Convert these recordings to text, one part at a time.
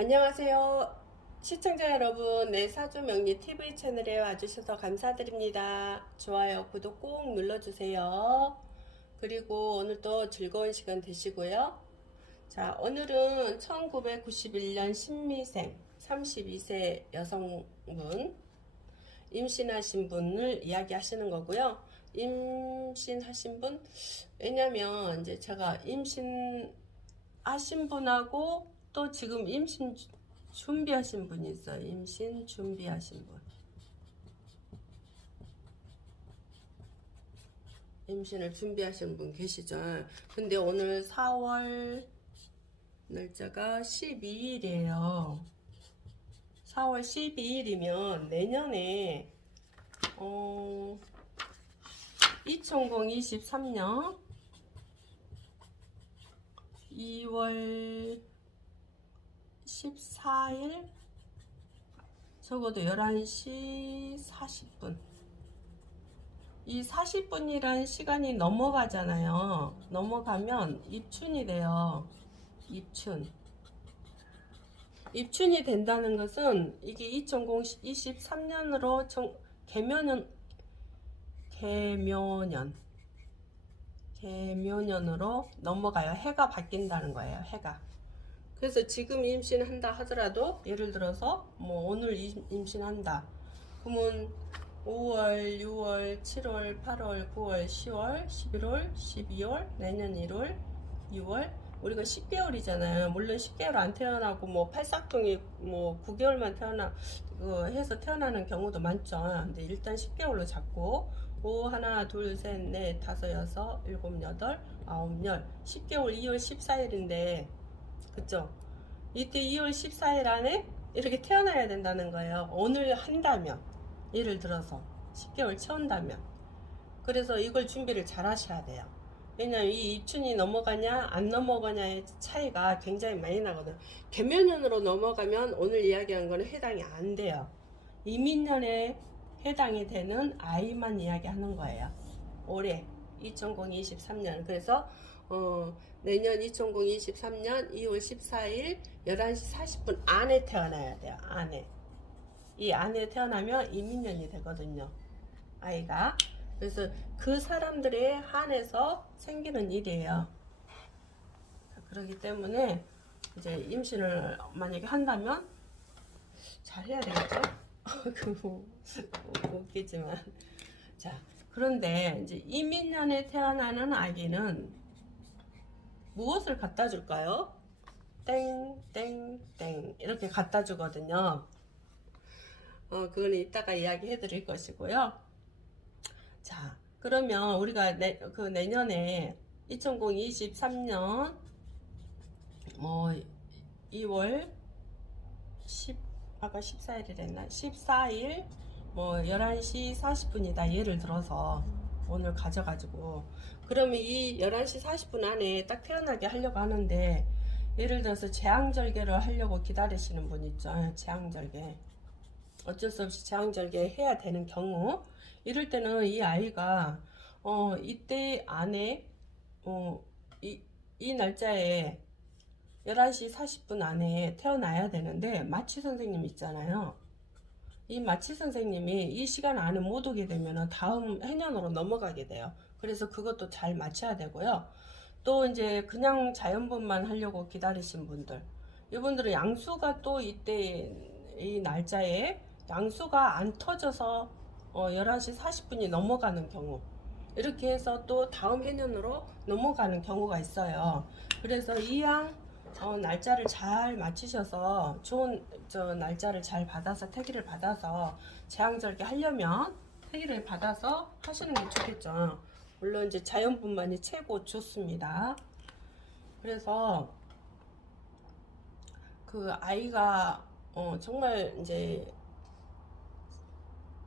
안녕하세요. 시청자 여러분, 내 사주명리 TV 채널에 와주셔서 감사드립니다. 좋아요, 구독 꼭 눌러주세요. 그리고 오늘도 즐거운 시간 되시고요. 자, 오늘은 1991년 신미생 32세 여성분, 임신하신 분을 이야기하시는 거고요. 임신하신 분, 왜냐면 이제 제가 임신하신 분하고 또 지금 임신 준비하신 분이 있어요. 임신 준비하신 분. 임신을 준비하신 분 계시죠. 근데 오늘 4월 날짜가 12일이에요. 4월 12일이면 내년에 2023년 2월 14일 적어도 11시 40분 이 40분이란 시간이 넘어가잖아요. 넘어가면 입춘이 돼요. 입춘이 된다는 것은 이게 2023년으로 개묘년으로 넘어가요. 해가 바뀐다는 거예요. 해가. 그래서 지금 임신한다 하더라도 예를 들어서 뭐 오늘 임신한다 그러면 5월, 6월, 7월, 8월, 9월, 10월, 11월, 12월, 내년 1월, 2월 우리가 10개월이잖아요. 물론 10개월 안 태어나고 뭐 팔싹둥이 뭐 9개월만 해서 태어나는 경우도 많죠. 근데 일단 10개월로 잡고 5 하나 둘 셋 넷 다섯 여섯 일곱 여덟 아홉 열 10개월 2월 14일인데 그쵸? 이때 2월 14일 안에 이렇게 태어나야 된다는 거예요. 오늘 한다면 예를 들어서 10개월 채운다면 그래서 이걸 준비를 잘 하셔야 돼요. 왜냐면 이 입춘이 넘어가냐 안 넘어가냐의 차이가 굉장히 많이 나거든요. 개묘년으로 넘어가면 오늘 이야기한 거는 해당이 안 돼요. 이민년에 해당이 되는 아이만 이야기하는 거예요. 올해 2023년 그래서 내년 2023년 2월 14일 11시 40분 안에 태어나야 돼요. 안에. 이 안에 태어나면 이민년이 되거든요. 아이가. 그래서 그 사람들에 한해서 생기는 일이에요. 그렇기 때문에 이제 임신을 만약에 한다면 잘 해야 되겠죠? 그 웃기지만. 자, 그런데 이제 이민년에 태어나는 아기는 무엇을 갖다 줄까요? 땡땡땡 이렇게 갖다 주거든요. 그거는 이따가 이야기해 드릴 것이고요. 자, 그러면 우리가 내년에 2023년 2월 10 아까 14일이랬나? 14일 11시 40분이다. 예를 들어서 오늘 가져가지고 그러면 이 11시 40분 안에 딱 태어나게 하려고 하는데 예를 들어서 재앙절개를 하려고 기다리시는 분 있죠. 재앙절개. 어쩔 수 없이 재앙절개 해야 되는 경우 이럴 때는 이 아이가 이때 안에 이 날짜에 11시 40분 안에 태어나야 되는데 마취 선생님 있잖아요. 이 마취 선생님이 이 시간 안에 못 오게 되면 다음 해년으로 넘어가게 돼요. 그래서 그것도 잘 맞춰야 되고요. 또 이제 그냥 자연분만 하려고 기다리신 분들 이분들은 양수가 또 이때 이 날짜에 양수가 안 터져서 11시 40분이 넘어가는 경우 이렇게 해서 또 다음 해년으로 넘어가는 경우가 있어요. 그래서 이양 날짜를 잘 맞추셔서 좋은 날짜를 잘 받아서 태기를 받아서 재앙절개 하려면 태기를 받아서 하시는 게 좋겠죠. 물론 이제 자연분만이 최고 좋습니다. 그래서 그 아이가 정말 이제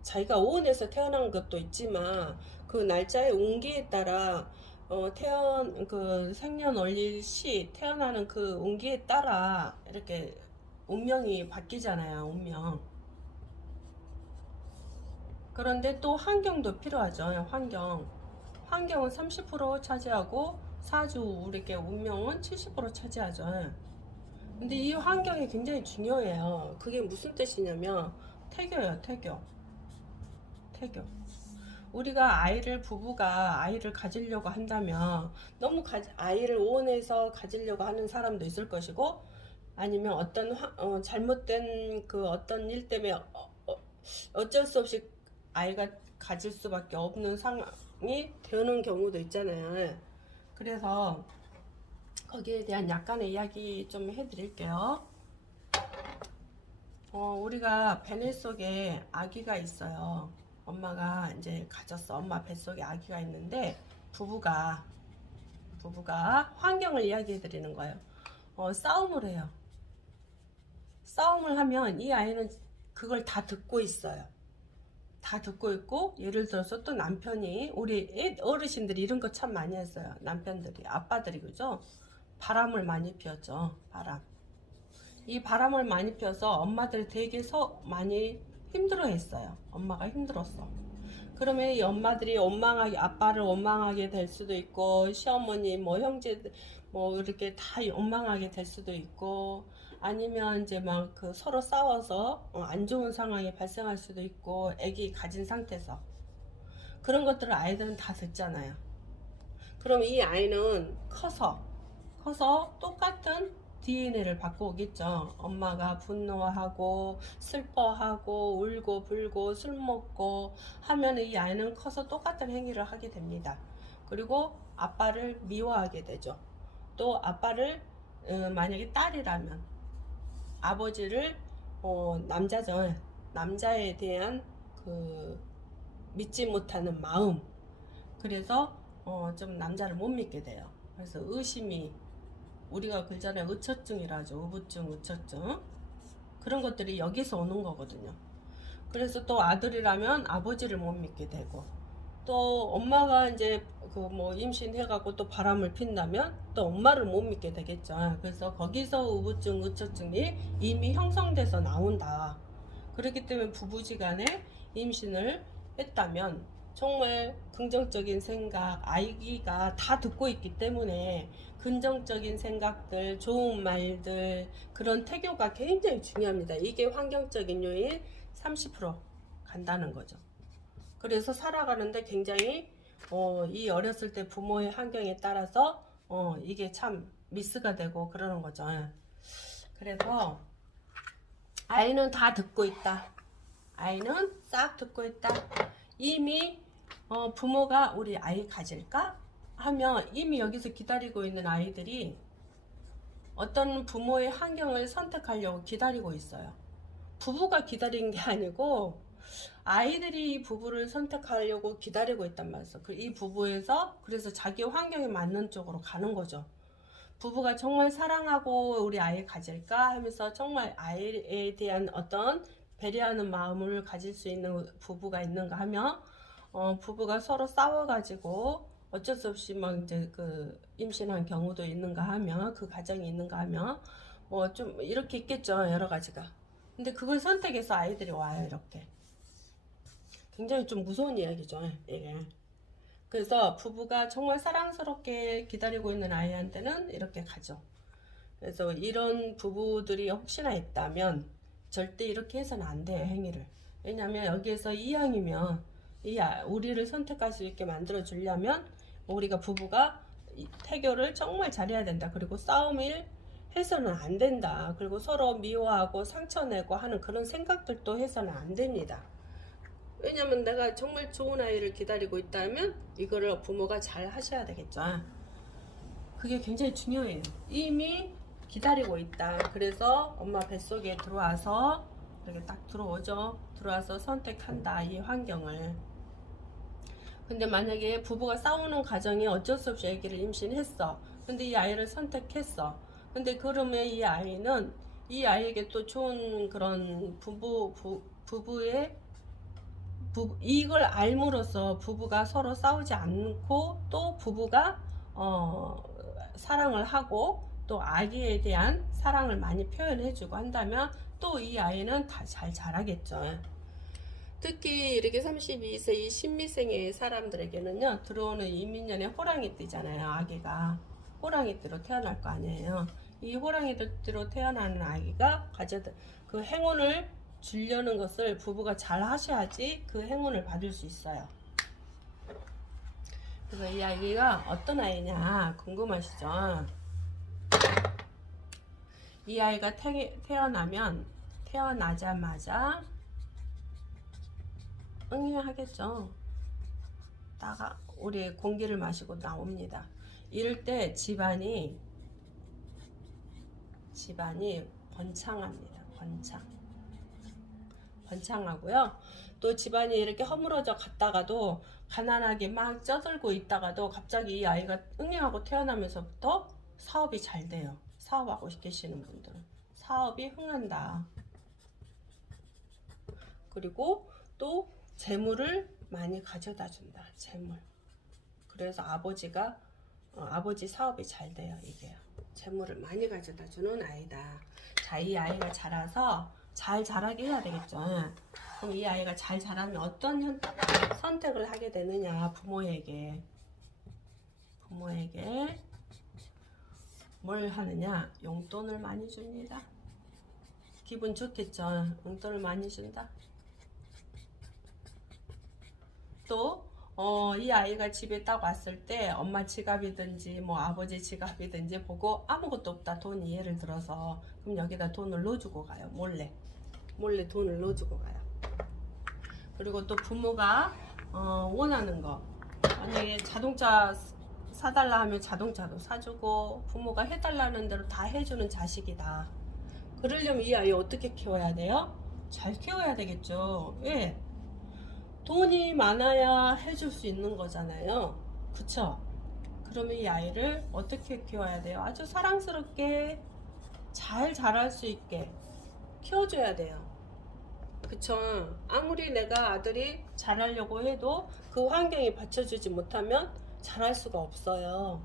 자기가 오온에서 태어난 것도 있지만 그 날짜의 운기에 따라 그 생년월일시 태어나는 그 운기에 따라 이렇게 운명이 바뀌잖아요. 운명. 그런데 또 환경도 필요하죠. 환경은 30% 차지하고 사주 우리께 운명은 70% 차지하죠. 근데 이 환경이 굉장히 중요해요. 그게 무슨 뜻이냐면 태교예요. 태교. 우리가 부부가 아이를 가지려고 한다면 너무 아이를 원해서 가지려고 하는 사람도 있을 것이고, 아니면 잘못된 그 어떤 일 때문에 어쩔 수 없이 아이가 가질 수밖에 없는 상황이 되는 경우도 있잖아요. 그래서 거기에 대한 약간의 이야기 좀 해드릴게요. 우리가 배내 속에 아기가 있어요. 엄마가 이제 가졌어. 엄마 뱃속에 아기가 있는데 부부가 환경을 이야기해 드리는 거예요. 싸움을 해요. 싸움을 하면 이 아이는 그걸 다 듣고 있어요. 다 듣고 있고, 예를 들어서 또 남편이, 우리 어르신들이 이런 거 참 많이 했어요. 남편들이, 아빠들이, 그죠? 바람을 많이 피웠죠. 이 바람을 많이 피워서 엄마들 되게 많이 힘들어 했어요. 엄마가 힘들었어. 그러면 이 엄마들이 아빠를 원망하게 될 수도 있고, 시어머니, 형제들, 이렇게 다 원망하게 될 수도 있고, 아니면 이제 막 서로 싸워서 안 좋은 상황이 발생할 수도 있고, 아기 가진 상태에서. 그런 것들을 아이들은 다 듣잖아요. 그럼 이 아이는 커서 똑같은 DNA를 받고 오겠죠. 엄마가 분노하고 슬퍼하고 울고 불고 술 먹고 하면 이 아이는 커서 똑같은 행위를 하게 됩니다. 그리고 아빠를 미워하게 되죠. 또 아빠를 만약에 딸이라면 아버지를 남자죠. 남자에 대한 그 믿지 못하는 마음. 그래서 좀 남자를 못 믿게 돼요. 그래서 의심이, 우리가 글자에 의처증이라 하죠. 우부증, 의처증. 그런 것들이 여기서 오는 거거든요. 그래서 또 아들이라면 아버지를 못 믿게 되고, 또 엄마가 이제 임신해갖고 또 바람을 핀다면 또 엄마를 못 믿게 되겠죠. 그래서 거기서 우부증, 의처증이 이미 형성돼서 나온다. 그렇기 때문에 부부지간에 임신을 했다면 정말 긍정적인 생각, 아이가 다 듣고 있기 때문에 긍정적인 생각들, 좋은 말들, 그런 태교가 굉장히 중요합니다. 이게 환경적인 요인 30% 간다는 거죠. 그래서 살아가는데 굉장히 이 어렸을 때 부모의 환경에 따라서 이게 참 미스가 되고 그러는 거죠. 그래서 아이는 다 듣고 있다. 아이는 싹 듣고 있다. 이미 부모가 우리 아이 가질까? 하면 이미 여기서 기다리고 있는 아이들이 어떤 부모의 환경을 선택하려고 기다리고 있어요. 부부가 기다린 게 아니고 아이들이 부부를 선택하려고 기다리고 있단 말이죠. 이 부부에서 그래서 자기 환경에 맞는 쪽으로 가는 거죠. 부부가 정말 사랑하고 우리 아이 가질까 하면서 정말 아이에 대한 어떤 배려하는 마음을 가질 수 있는 부부가 있는가 하면 부부가 서로 싸워가지고 어쩔 수 없이 막 이제 임신한 경우도 있는가 하면, 그 가정이 있는가 하면 좀 이렇게 있겠죠. 여러 가지가. 근데 그걸 선택해서 아이들이 와요. 이렇게 굉장히 좀 무서운 이야기죠. 이게. 그래서 부부가 정말 사랑스럽게 기다리고 있는 아이한테는 이렇게 가죠. 그래서 이런 부부들이 혹시나 있다면 절대 이렇게 해서는 안 돼요. 행위를. 왜냐하면 여기에서 이왕이면 우리를 선택할 수 있게 만들어 주려면 우리가 부부가 태교를 정말 잘해야 된다. 그리고 싸움을 해서는 안 된다. 그리고 서로 미워하고 상처내고 하는 그런 생각들도 해서는 안 됩니다. 왜냐면 내가 정말 좋은 아이를 기다리고 있다면 이거를 부모가 잘 하셔야 되겠죠. 그게 굉장히 중요해요. 이미 기다리고 있다. 그래서 엄마 뱃속에 들어와서 이렇게 딱 들어오죠. 들어와서 선택한다. 이 환경을. 근데 만약에 부부가 싸우는 가정이 어쩔 수 없이 아기를 임신했어. 근데 이 아이를 선택했어. 근데 그러면 이 아이에게 또 좋은 그런 부부의 이걸 알므로써 부부가 서로 싸우지 않고 또 부부가 사랑을 하고 또 아기에 대한 사랑을 많이 표현해주고 한다면 또 이 아이는 다 잘 자라겠죠. 특히 이렇게 32세 이 신미생의 사람들에게는요, 들어오는 이민년에 호랑이띠잖아요. 아기가 호랑이띠로 태어날 거 아니에요. 이 호랑이대로 태어나는 아기가 가져다 그 행운을 주려는 것을 부부가 잘 하셔야지 그 행운을 받을 수 있어요. 그래서 이 아기가 어떤 아이냐 궁금하시죠? 이 아이가 태어나자마자 응애하겠죠. 다가 우리 공기를 마시고 나옵니다. 이럴 때 집안이 번창합니다. 번창하고요. 또 집안이 이렇게 허물어져 갔다가도 가난하게 막 쪄들고 있다가도 갑자기 이 아이가 응애하고 태어나면서부터 사업이 잘 돼요. 사업하고 계시는 분들은 사업이 흥한다. 그리고 또 재물을 많이 가져다 준다. 재물. 그래서 아버지 사업이 잘 돼요. 이게요. 재물을 많이 가져다 주는 아이다. 자, 이 아이가 자라서 잘 자라게 해야 되겠죠. 그럼 이 아이가 잘 자라면 어떤 선택을 하게 되느냐? 부모에게 뭘 하느냐? 용돈을 많이 줍니다. 기분 좋겠죠. 용돈을 많이 준다. 또 이 아이가 집에 딱 왔을 때 엄마 지갑이든지 뭐 아버지 지갑이든지 보고 아무것도 없다 돈이 예를 들어서 그럼 여기다 돈을 넣어주고 가요. 몰래 돈을 넣어주고 가요. 그리고 또 부모가 원하는 거 만약에 자동차 사달라 하면 자동차도 사주고 부모가 해달라는 대로 다 해주는 자식이다. 그러려면 이 아이 어떻게 키워야 돼요? 잘 키워야 되겠죠. 왜? 돈이 많아야 해줄 수 있는 거잖아요. 그쵸? 그러면 이 아이를 어떻게 키워야 돼요? 아주 사랑스럽게 잘 자랄 수 있게 키워줘야 돼요. 그쵸? 아무리 내가 아들이 잘하려고 해도 그 환경이 받쳐주지 못하면 잘할 수가 없어요.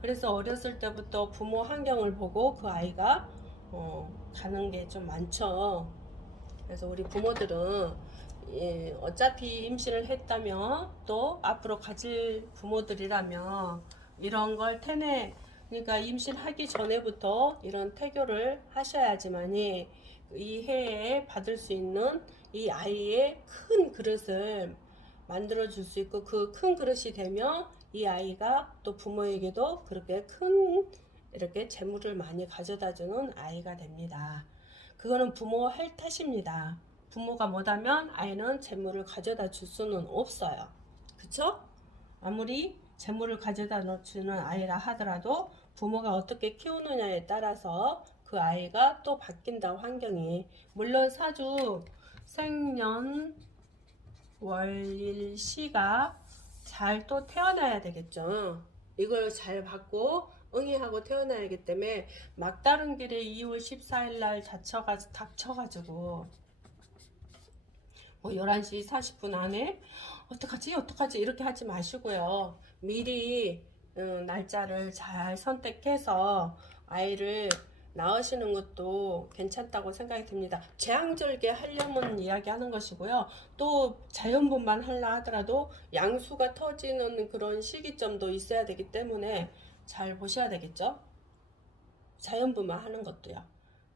그래서 어렸을 때부터 부모 환경을 보고 그 아이가 가는 게 좀 많죠. 그래서 우리 부모들은 어차피 임신을 했다면 또 앞으로 가질 부모들이라면 이런 걸 그러니까 임신하기 전에부터 이런 태교를 하셔야지만이 이 해에 받을 수 있는 이 아이의 큰 그릇을 만들어 줄 수 있고 그 큰 그릇이 되면 이 아이가 또 부모에게도 그렇게 큰 이렇게 재물을 많이 가져다 주는 아이가 됩니다. 그거는 부모 할 탓입니다. 부모가 못하면 아이는 재물을 가져다 줄 수는 없어요. 그쵸? 아무리 재물을 가져다 주는 아이라 하더라도 부모가 어떻게 키우느냐에 따라서 그 아이가 또 바뀐다. 환경이. 물론 사주 생년 월일 시가 잘 또 태어나야 되겠죠. 이걸 잘 받고 응애하고 태어나야 하기 때문에 막다른 길에 2월 14일 날 닥쳐가지고 뭐 11시 40분 안에 어떡하지 이렇게 하지 마시고요. 미리 날짜를 잘 선택해서 아이를 낳으시는 것도 괜찮다고 생각이 듭니다. 재앙절개 하려면 이야기하는 것이고요. 또 자연분만 하려 하더라도 양수가 터지는 그런 시기점도 있어야 되기 때문에 잘 보셔야 되겠죠. 자연분만 하는 것도요.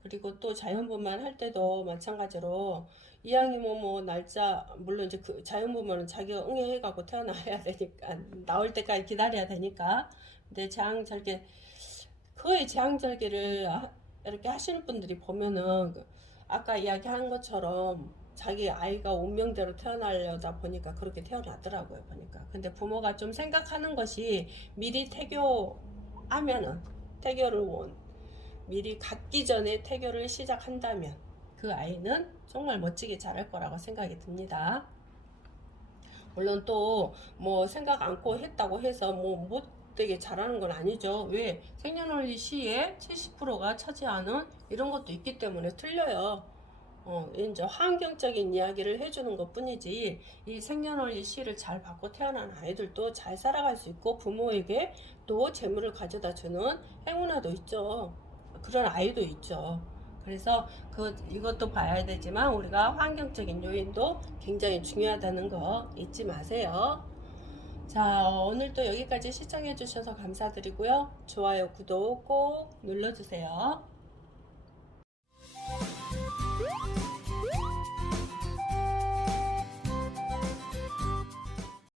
그리고 또 자연분만 할 때도 마찬가지로 이왕이면 뭐 날짜 물론 이제 그 자연분만은 자기가 응애해가고 태어나야 되니까 나올 때까지 기다려야 되니까 근데 거의 재앙절개를 이렇게 하시는 분들이 보면은 아까 이야기한 것처럼 자기 아이가 운명대로 태어나려다 보니까 그렇게 태어나더라고요. 보니까 근데 부모가 좀 생각하는 것이 미리 미리 갖기 전에 태교를 시작한다면 그 아이는 정말 멋지게 자랄 거라고 생각이 듭니다. 물론 또 뭐 생각 않고 했다고 해서 뭐 못되게 잘하는 건 아니죠. 왜? 생년월일 시에 70%가 차지하는 이런 것도 있기 때문에 틀려요. 이제 환경적인 이야기를 해주는 것 뿐이지 이 생년월일 시를 잘 받고 태어난 아이들도 잘 살아갈 수 있고 부모에게 또 재물을 가져다 주는 행운아도 있죠. 그런 아이도 있죠. 그래서 이것도 봐야 되지만 우리가 환경적인 요인도 굉장히 중요하다는 거 잊지 마세요. 자, 오늘도 여기까지 시청해 주셔서 감사드리고요. 좋아요, 구독 꼭 눌러주세요.